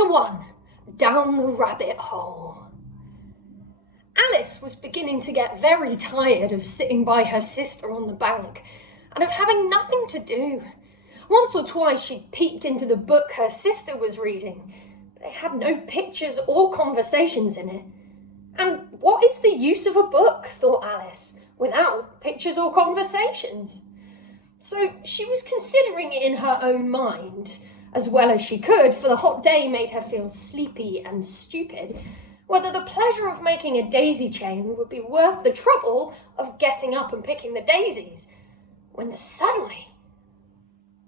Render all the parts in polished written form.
Chapter 1. Down the Rabbit Hole. Alice was beginning to get very tired of sitting by her sister on the bank and of having nothing to do. Once or twice she'd peeped into the book her sister was reading, but it had no pictures or conversations in it. And what is the use of a book, thought Alice, without pictures or conversations? So she was considering it in her own mind, as well as she could, for the hot day made her feel sleepy and stupid, whether the pleasure of making a daisy chain would be worth the trouble of getting up and picking the daisies, when suddenly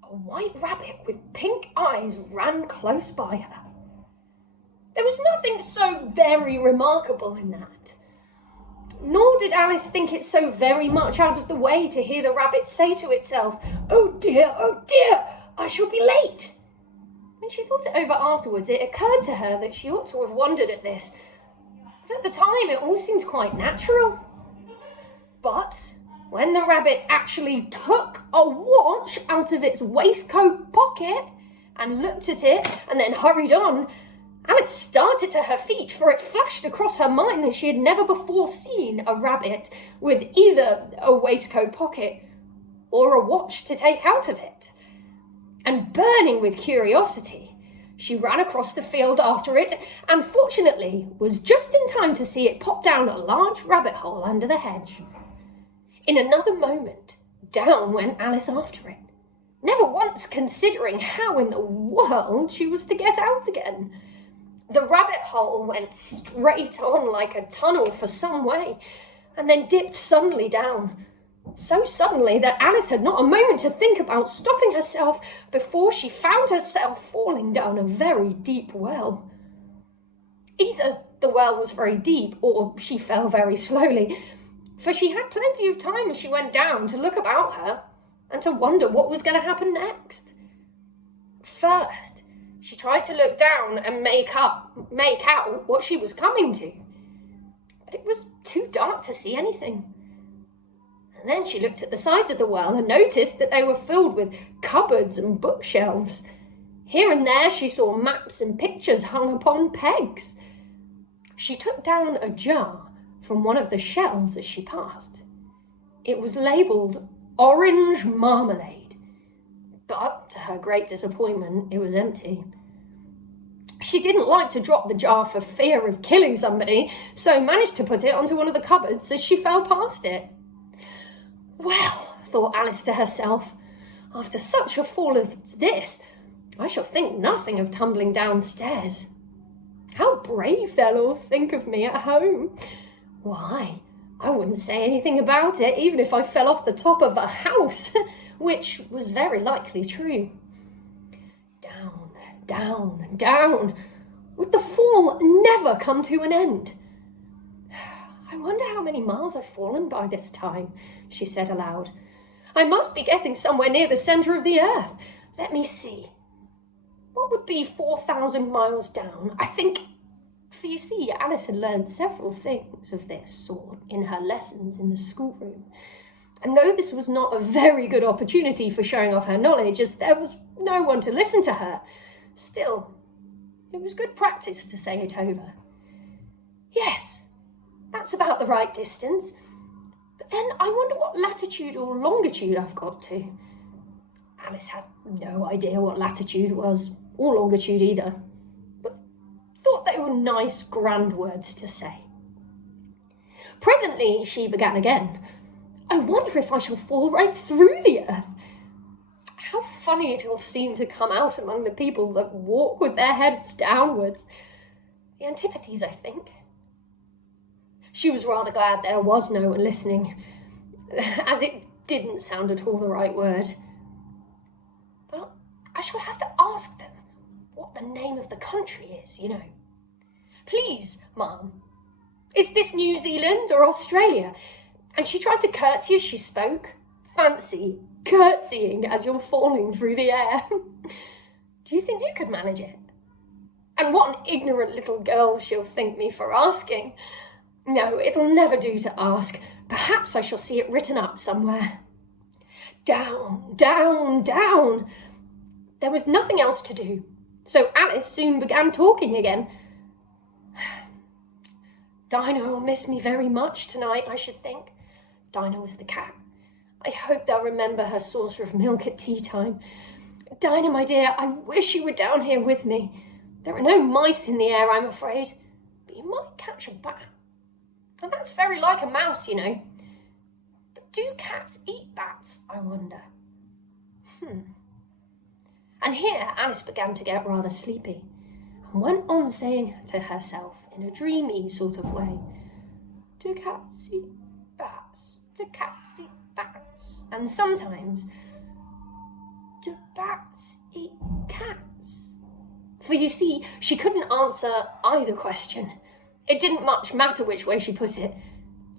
a white rabbit with pink eyes ran close by her. There was nothing so very remarkable in that, nor did Alice think it so very much out of the way to hear the rabbit say to itself, oh dear, I shall be late." When she thought it over afterwards, it occurred to her that she ought to have wondered at this, but at the time it all seemed quite natural. But when the rabbit actually took a watch out of its waistcoat pocket and looked at it and then hurried on, Alice started to her feet, for it flashed across her mind that she had never before seen a rabbit with either a waistcoat pocket or a watch to take out of it. And burning with curiosity, she ran across the field after it and fortunately was just in time to see it pop down a large rabbit hole under the hedge. In another moment, down went Alice after it, never once considering how in the world she was to get out again. The rabbit hole went straight on like a tunnel for some way, and then dipped suddenly down. So suddenly that Alice had not a moment to think about stopping herself before she found herself falling down a very deep well. Either the well was very deep or she fell very slowly, for she had plenty of time as she went down to look about her and to wonder what was going to happen next. First, she tried to look down and make out what she was coming to, but it was too dark to see anything. And then she looked at the sides of the well and noticed that they were filled with cupboards and bookshelves. Here and there she saw maps and pictures hung upon pegs. She took down a jar from one of the shelves as she passed. It was labelled orange marmalade, but to her great disappointment, it was empty. She didn't like to drop the jar for fear of killing somebody, so managed to put it onto one of the cupboards as she fell past it. Well, thought Alice to herself, after such a fall as this, I shall think nothing of tumbling downstairs. How brave they'll all think of me at home. Why, I wouldn't say anything about it, even if I fell off the top of a house, which was very likely true. Down, down, down, would the fall never come to an end? I wonder how many miles I've fallen by this time, she said aloud. I must be getting somewhere near the centre of the earth. Let me see. What would be 4,000 miles down? I think, for you see, Alice had learned several things of this sort in her lessons in the schoolroom. And though this was not a very good opportunity for showing off her knowledge, as there was no one to listen to her, still, it was good practice to say it over. Yes, that's about the right distance. But then I wonder what latitude or longitude I've got to. Alice had no idea what latitude was, or longitude either, but thought they were nice, grand words to say. Presently she began again. I wonder if I shall fall right through the earth. How funny it'll seem to come out among the people that walk with their heads downwards. The antipathies, I think. She was rather glad there was no one listening, as it didn't sound at all the right word. But I shall have to ask them what the name of the country is, you know. Please, Ma'am, is this New Zealand or Australia? And she tried to curtsy as she spoke. Fancy curtsying as you're falling through the air. Do you think you could manage it? And what an ignorant little girl she'll think me for asking. No, it'll never do to ask. Perhaps I shall see it written up somewhere. Down, down, down. There was nothing else to do. So Alice soon began talking again. Dinah will miss me very much tonight, I should think. Dinah was the cat. I hope they'll remember her saucer of milk at tea time. Dinah, my dear, I wish you were down here with me. There are no mice in the air, I'm afraid, but you might catch a bat. And that's very like a mouse, you know. But do cats eat bats, I wonder? And here Alice began to get rather sleepy, and went on saying to herself in a dreamy sort of way, do cats eat bats? Do cats eat bats? And sometimes, do bats eat cats? For you see, she couldn't answer either question. It didn't much matter which way she put it.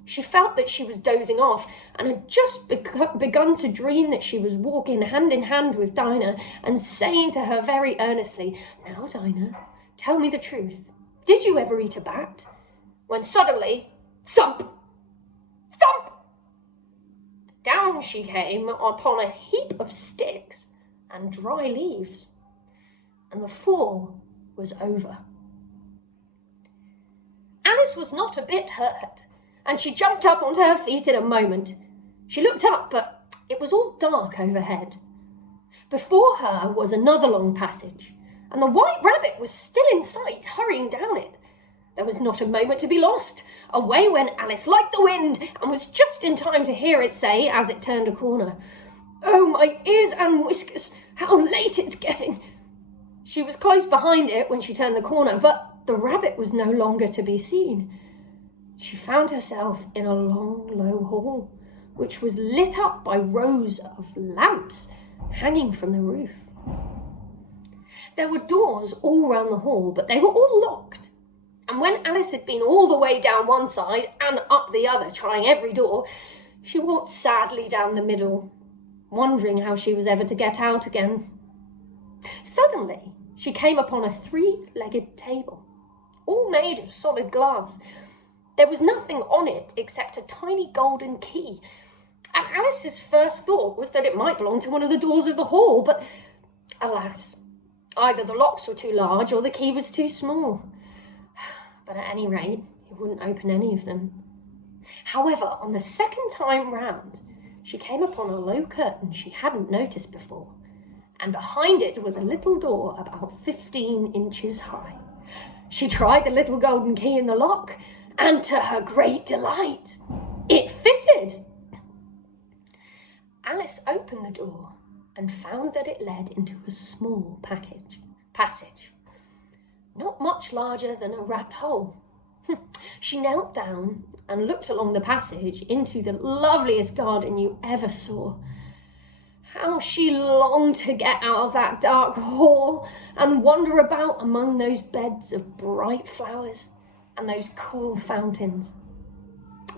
She felt that she was dozing off and had just begun to dream that she was walking hand in hand with Dinah and saying to her very earnestly, now, Dinah, tell me the truth. Did you ever eat a bat? When suddenly, thump, thump, down she came upon a heap of sticks and dry leaves, and the fall was over. Alice was not a bit hurt, and she jumped up onto her feet in a moment. She looked up, but it was all dark overhead. Before her was another long passage, and the White Rabbit was still in sight, hurrying down it. There was not a moment to be lost. Away went Alice like the wind, and was just in time to hear it say, as it turned a corner, oh, my ears and whiskers, how late it's getting. She was close behind it when she turned the corner, but the rabbit was no longer to be seen. She found herself in a long, low hall, which was lit up by rows of lamps hanging from the roof. There were doors all round the hall, but they were all locked. And when Alice had been all the way down one side and up the other, trying every door, she walked sadly down the middle, wondering how she was ever to get out again. Suddenly, she came upon a three-legged table, all made of solid glass. There was nothing on it except a tiny golden key, and Alice's first thought was that it might belong to one of the doors of the hall, but alas, either the locks were too large or the key was too small. But at any rate, it wouldn't open any of them. However, on the second time round, she came upon a low curtain she hadn't noticed before, and behind it was a little door about 15 inches high. She tried the little golden key in the lock, and to her great delight, it fitted. Alice opened the door and found that it led into a small passage, not much larger than a rat hole. She knelt down and looked along the passage into the loveliest garden you ever saw. How she longed to get out of that dark hall and wander about among those beds of bright flowers and those cool fountains.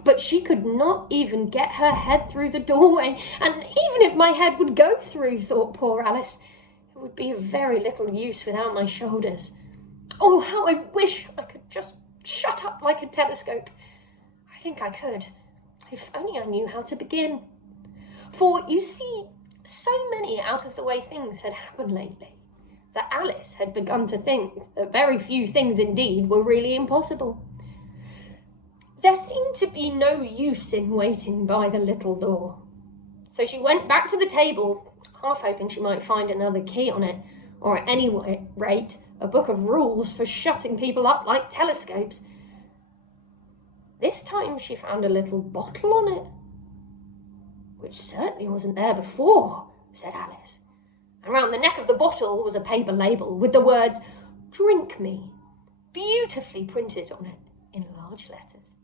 But she could not even get her head through the doorway, and even if my head would go through, thought poor Alice, it would be of very little use without my shoulders. Oh, how I wish I could just shut up like a telescope. I think I could, if only I knew how to begin. For, you see, so many out-of-the-way things had happened lately that Alice had begun to think that very few things indeed were really impossible. There seemed to be no use in waiting by the little door. So she went back to the table, half hoping she might find another key on it, or at any rate, a book of rules for shutting people up like telescopes. This time she found a little bottle on it, which certainly wasn't there before, said Alice. And round the neck of the bottle was a paper label with the words, "Drink me," beautifully printed on it in large letters.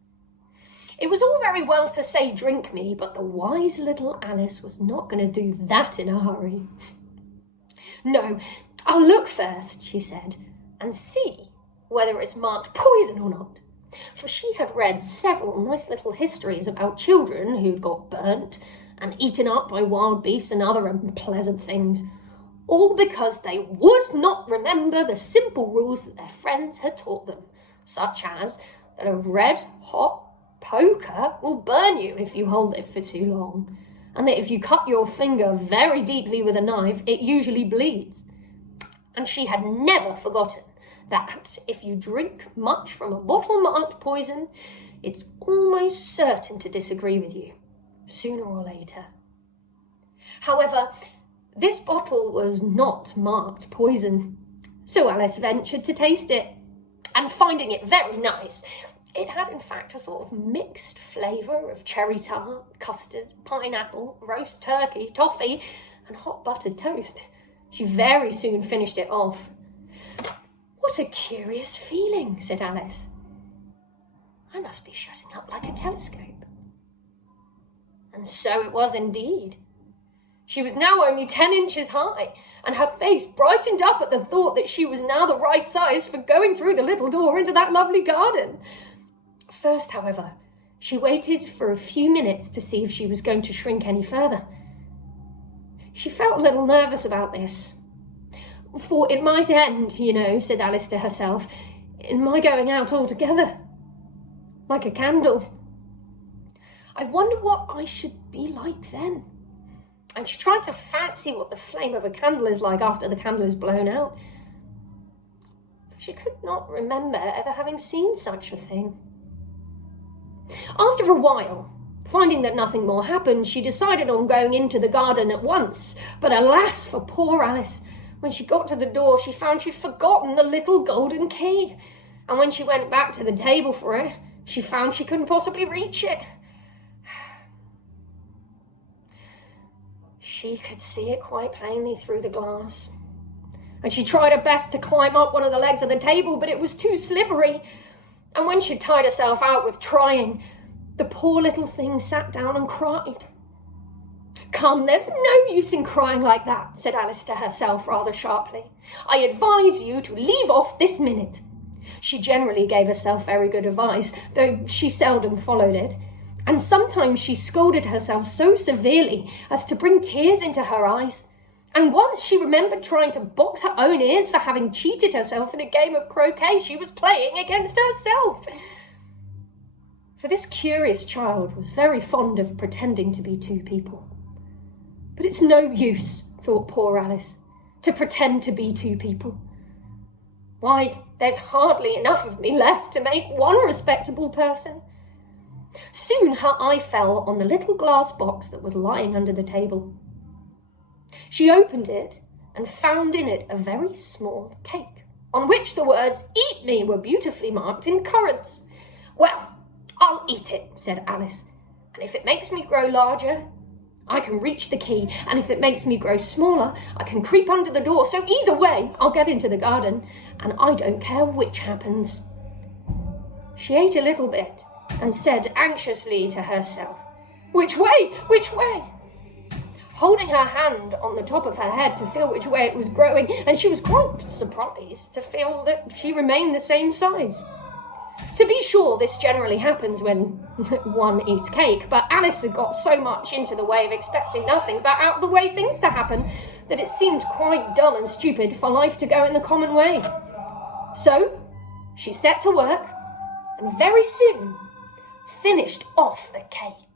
It was all very well to say "drink me," but the wise little Alice was not going to do that in a hurry. "No, I'll look first," she said, "and see whether it's marked poison or not." For she had read several nice little histories about children who'd got burnt and eaten up by wild beasts and other unpleasant things, all because they would not remember the simple rules that their friends had taught them, such as that a red-hot poker will burn you if you hold it for too long, and that if you cut your finger very deeply with a knife, it usually bleeds. and she had never forgotten that if you drink much from a bottle marked poison, it's almost certain to disagree with you, sooner or later. However, this bottle was not marked poison, so Alice ventured to taste it, and finding it very nice, it had in fact a sort of mixed flavour of cherry tart, custard, pineapple, roast turkey, toffee, and hot buttered toast. She very soon finished it off. "What a curious feeling," said Alice. "I must be shutting up like a telescope." And so it was indeed. She was now only 10 inches high, and her face brightened up at the thought that she was now the right size for going through the little door into that lovely garden. First, however, she waited for a few minutes to see if she was going to shrink any further. She felt a little nervous about this. "For it might end, you know," said Alice to herself, "in my going out altogether, like a candle. I wonder what I should be like then." And she tried to fancy what the flame of a candle is like after the candle is blown out. She could not remember ever having seen such a thing. After a while, finding that nothing more happened, she decided on going into the garden at once. But alas for poor Alice! When she got to the door, she found she'd forgotten the little golden key. And when she went back to the table for it, she found she couldn't possibly reach it. She could see it quite plainly through the glass. And she tried her best to climb up one of the legs of the table, but it was too slippery. And when she'd tired herself out with trying, the poor little thing sat down and cried. "Come, there's no use in crying like that," said Alice to herself rather sharply. "I advise you to leave off this minute." She generally gave herself very good advice, though she seldom followed it. And sometimes she scolded herself so severely as to bring tears into her eyes. And once she remembered trying to box her own ears for having cheated herself in a game of croquet she was playing against herself. For this curious child was very fond of pretending to be two people. But it's no use, thought poor Alice, to pretend to be two people. Why, there's hardly enough of me left to make one respectable person. Soon her eye fell on the little glass box that was lying under the table. She opened it and found in it a very small cake, on which the words "Eat me" were beautifully marked in currants. "Well, I'll eat it," said Alice, "and if it makes me grow larger, I can reach the key, and if it makes me grow smaller, I can creep under the door, so either way I'll get into the garden, and I don't care which happens." She ate a little bit and said anxiously to herself, "Which way? Which way?" Holding her hand on the top of her head to feel which way it was growing, and she was quite surprised to feel that she remained the same size. To be sure, this generally happens when one eats cake, but Alice had got so much into the way of expecting nothing but out of the way things to happen that it seemed quite dull and stupid for life to go in the common way. So she set to work and very soon finished off the cake.